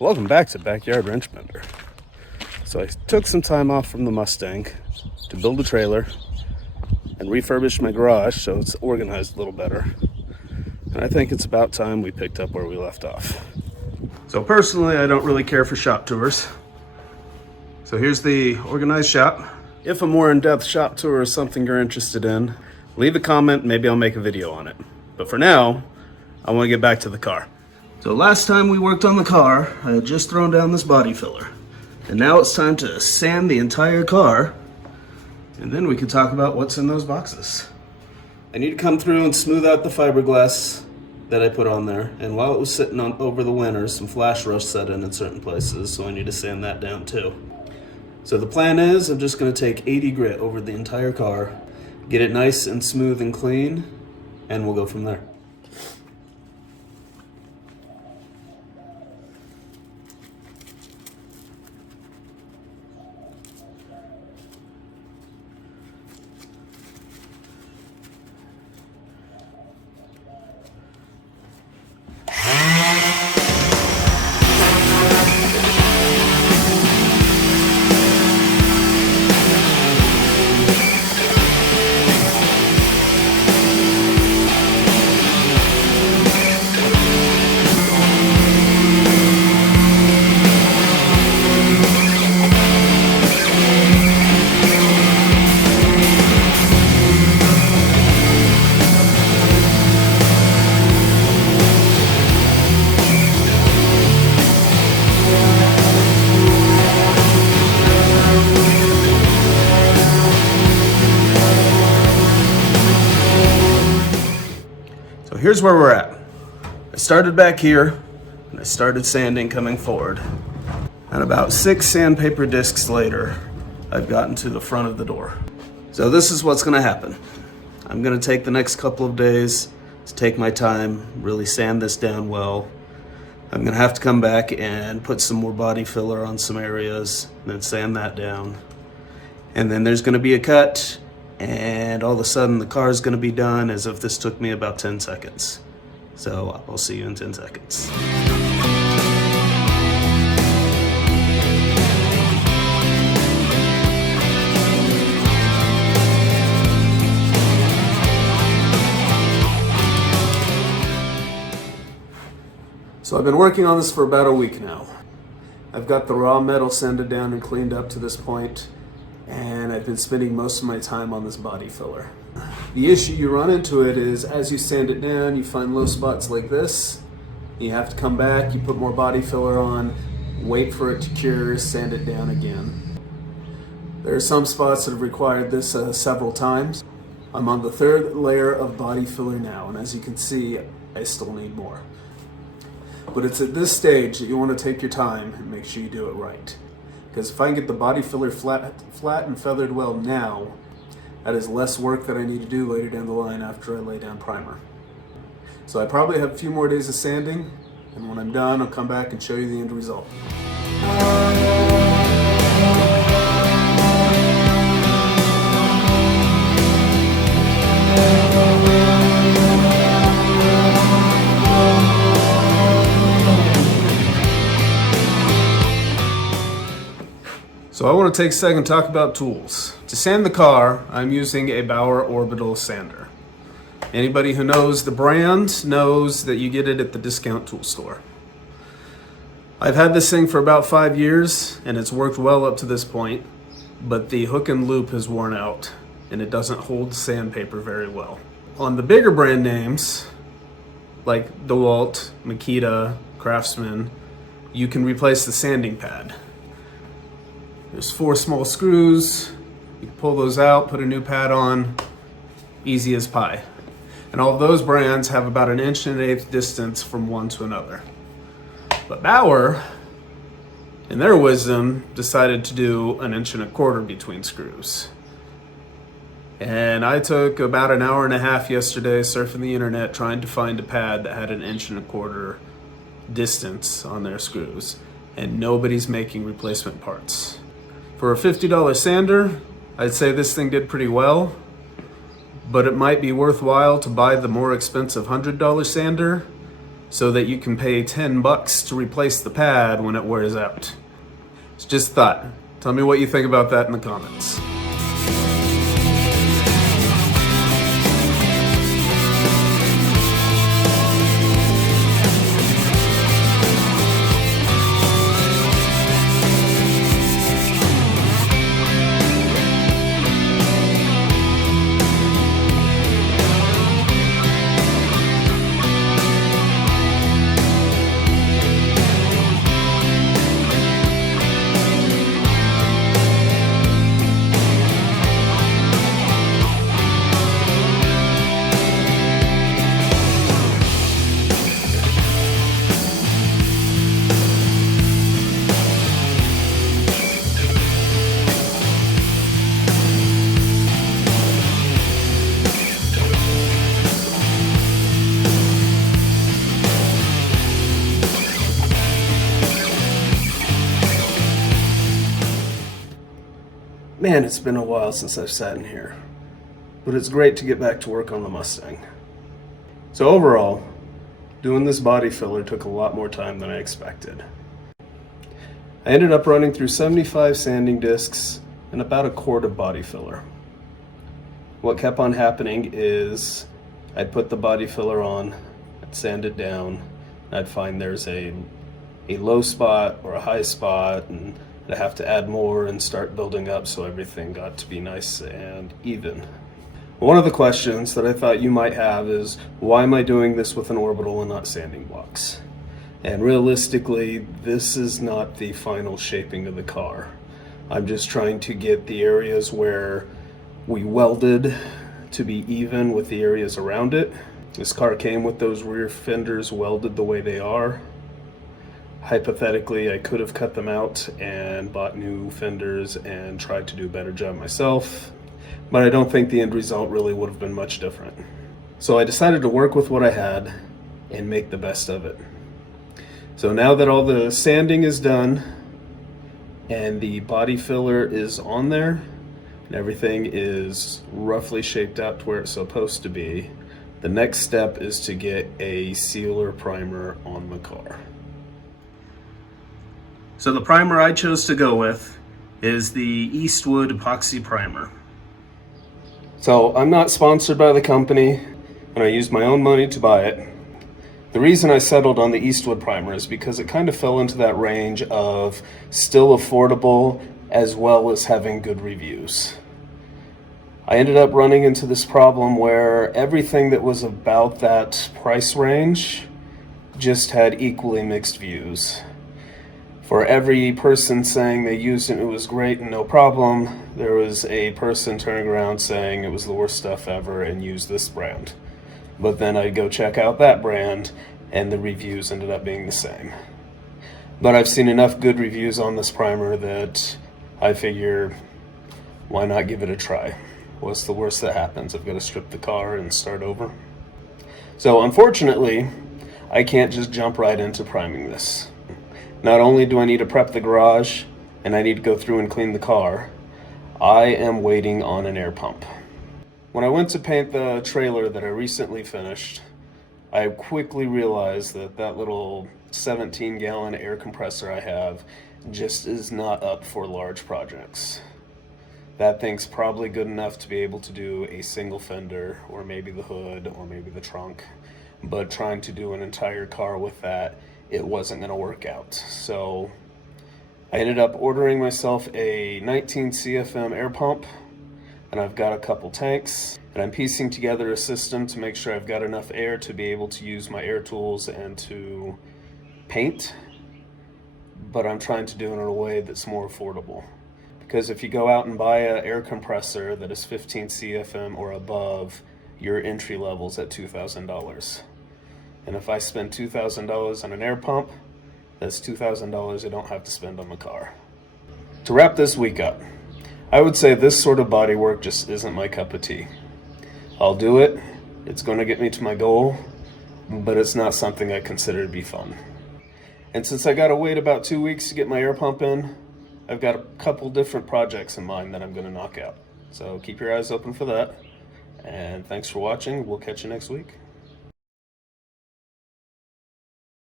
Welcome back to Backyard Wrench Bender. So I took some time off from the Mustang to build a trailer and refurbish my garage so it's organized a little better. And I think it's about time we picked up where we left off. So personally, I don't really care for shop tours. So here's the organized shop. If a more in-depth shop tour is something you're interested in, leave a comment, maybe I'll make a video on it. But for now, I want to get back to the car. So last time we worked on the car, I had just thrown down this body filler. And now it's time to sand the entire car, and then we can talk about what's in those boxes. I need to come through and smooth out the fiberglass that I put on there. And while it was sitting on over the winter, some flash rust set in certain places, so I need to sand that down too. So the plan is I'm just going to take 80 grit over the entire car, get it nice and smooth and clean, and we'll go from there. Here's where we're at. I started back here and I started sanding coming forward. And about 6 sandpaper discs later, I've gotten to the front of the door. So this is what's gonna happen. I'm gonna take the next couple of days to take my time, really sand this down well. I'm gonna have to come back and put some more body filler on some areas, and then sand that down. And then there's gonna be a cut, and all of a sudden the car is going to be done as if this took me about 10 seconds. So I'll see you in 10 seconds. So I've been working on this for about a week now. I've got the raw metal sanded down and cleaned up to this point, and I've been spending most of my time on this body filler. The issue you run into it is as you sand it down, you find low spots like this. You have to come back, you put more body filler on, wait for it to cure, sand it down again. There are some spots that have required this several times. I'm on the 3rd layer of body filler now, and as you can see, I still need more. But it's at this stage that you want to take your time and make sure you do it right. Because if I can get the body filler flat and feathered well now, that is less work that I need to do later down the line after I lay down primer. So I probably have a few more days of sanding, and when I'm done, I'll come back and show you the end result. So I want to take a second and talk about tools. To sand the car, I'm using a Bauer Orbital sander. Anybody who knows the brand knows that you get it at the discount tool store. I've had this thing for about 5 years and it's worked well up to this point, but the hook and loop has worn out and it doesn't hold sandpaper very well. On the bigger brand names, like DeWalt, Makita, Craftsman, you can replace the sanding pad. There's 4 small screws, you can pull those out, put a new pad on, easy as pie. And all of those brands have about 1 1/8 distance from one to another. But Bauer, in their wisdom, decided to do 1 1/4 inches between screws. And I took about an hour and a half yesterday surfing the internet trying to find a pad that had 1 1/4 inch distance on their screws, and nobody's making replacement parts. For a $50 sander, I'd say this thing did pretty well, but it might be worthwhile to buy the more expensive $100 sander so that you can pay $10 to replace the pad when it wears out. It's just a thought. Tell me what you think about that in the comments. Man, it's been a while since I've sat in here, but it's great to get back to work on the Mustang. So overall, doing this body filler took a lot more time than I expected. I ended up running through 75 sanding discs and about a quart of body filler. What kept on happening is I'd put the body filler on, I'd sand it down, and I'd find there's a low spot or a high spot, and I have to add more and start building up so everything got to be nice and even. One of the questions that I thought you might have is, why am I doing this with an orbital and not sanding blocks? And realistically, this is not the final shaping of the car. I'm just trying to get the areas where we welded to be even with the areas around it. This car came with those rear fenders welded the way they are. Hypothetically, I could have cut them out and bought new fenders and tried to do a better job myself, but I don't think the end result really would have been much different. So I decided to work with what I had and make the best of it. So now that all the sanding is done and the body filler is on there and everything is roughly shaped out to where it's supposed to be, the next step is to get a sealer primer on the car. So the primer I chose to go with is the Eastwood epoxy primer. So I'm not sponsored by the company, and I used my own money to buy it. The reason I settled on the Eastwood primer is because it kind of fell into that range of still affordable as well as having good reviews. I ended up running into this problem where everything that was about that price range just had equally mixed views. For every person saying they used it and it was great and no problem, there was a person turning around saying it was the worst stuff ever and use this brand. But then I'd go check out that brand and the reviews ended up being the same. But I've seen enough good reviews on this primer that I figure, why not give it a try? What's the worst that happens? I've got to strip the car and start over. So unfortunately, I can't just jump right into priming this. Not only do I need to prep the garage and I need to go through and clean the car, I am waiting on an air pump. When I went to paint the trailer that I recently finished, I quickly realized that that little 17-gallon air compressor I have just is not up for large projects. That thing's probably good enough to be able to do a single fender or maybe the hood or maybe the trunk, but trying to do an entire car with that, it wasn't going to work out. So I ended up ordering myself a 19 CFM air pump, and I've got a couple tanks, and I'm piecing together a system to make sure I've got enough air to be able to use my air tools and to paint, but I'm trying to do it in a way that's more affordable. Because if you go out and buy an air compressor that is 15 CFM or above, your entry level's at $2,000. And if I spend $2,000 on an air pump, that's $2,000 I don't have to spend on the car. To wrap this week up, I would say this sort of bodywork just isn't my cup of tea. I'll do it, it's going to get me to my goal, but it's not something I consider to be fun. And since I got to wait about 2 weeks to get my air pump in, I've got a couple different projects in mind that I'm going to knock out. So keep your eyes open for that. And thanks for watching. We'll catch you next week.